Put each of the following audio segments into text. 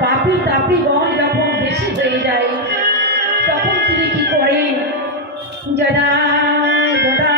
পাপি পাপিগণ যখন বেশি হয়ে যায় তখন তিনি কি করেন? যারা দাদা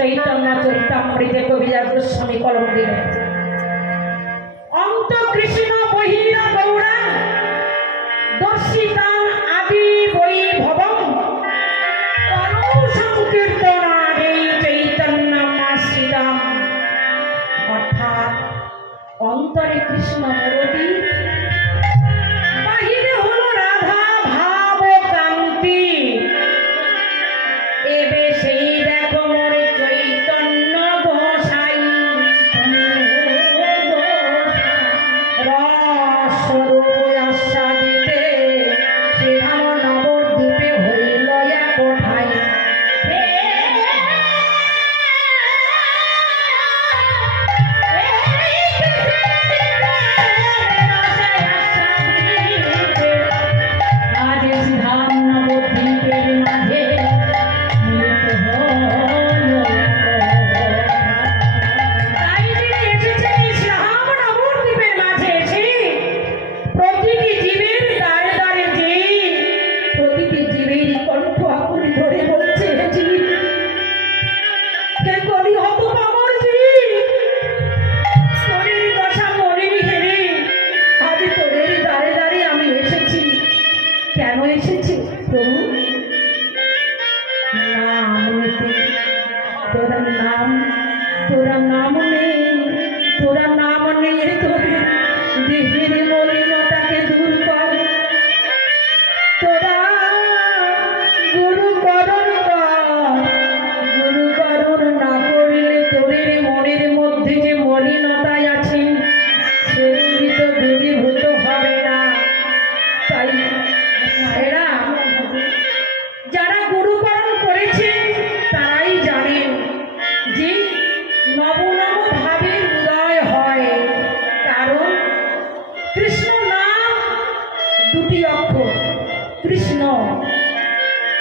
চৈতন্য চরিতামৃতে কবিরাজ গোস্বামী কলম দিলেন।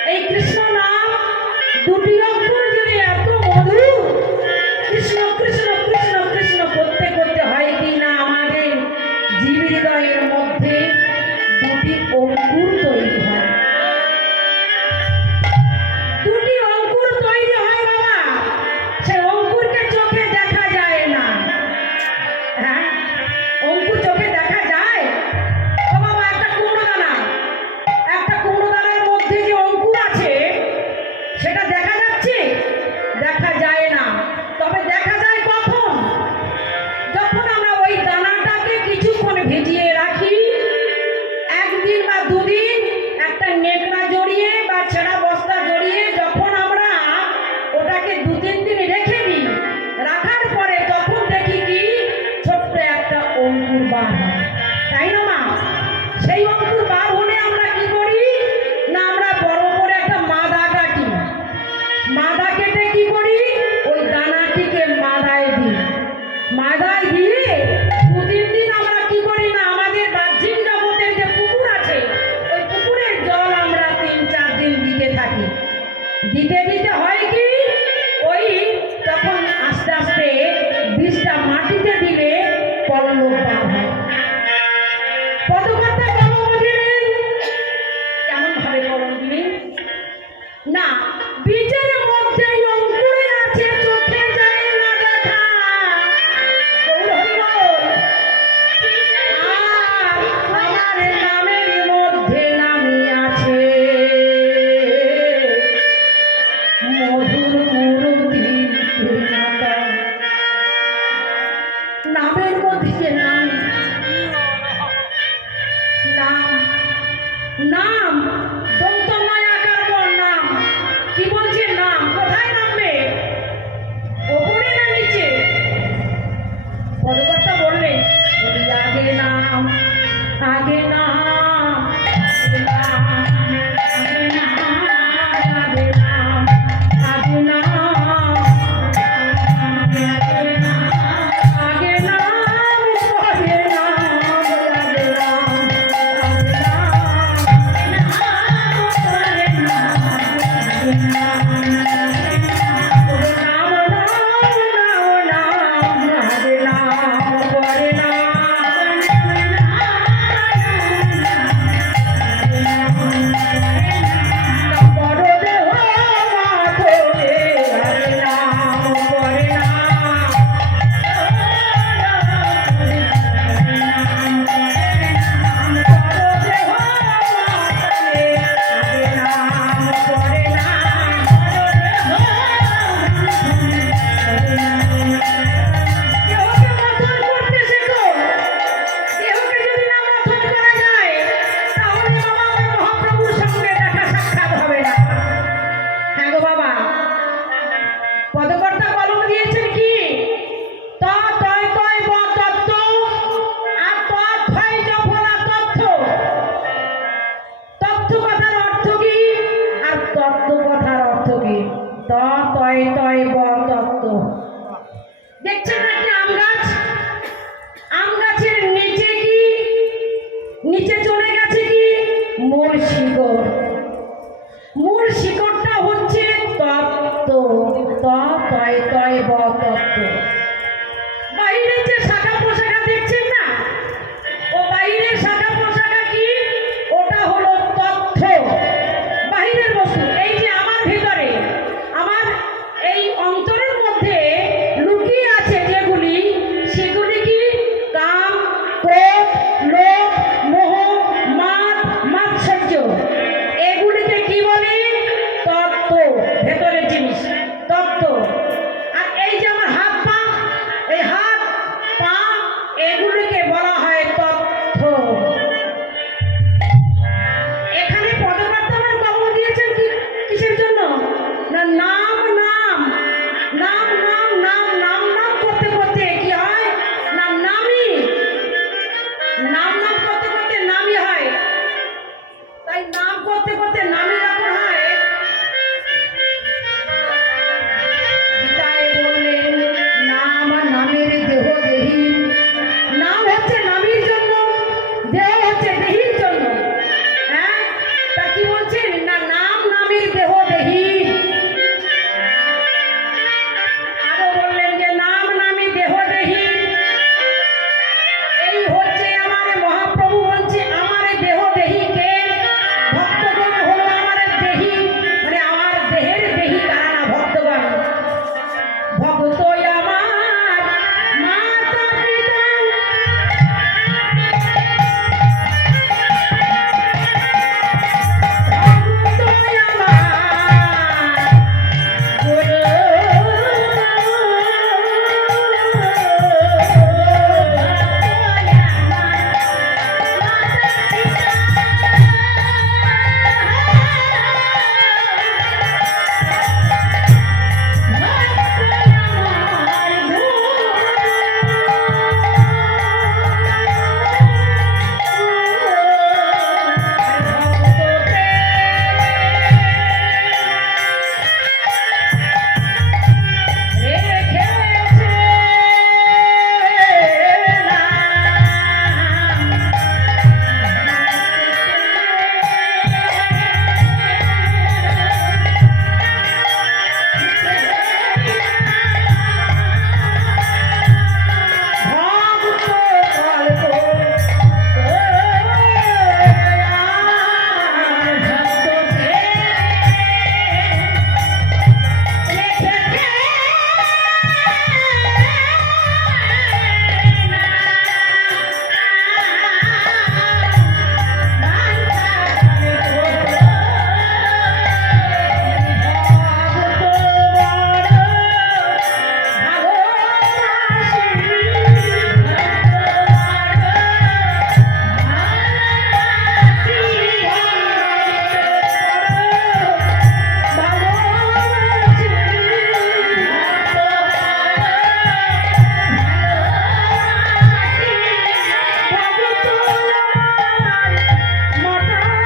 Hey Krishna. সেটা দেখা 马大姨。Bye bye.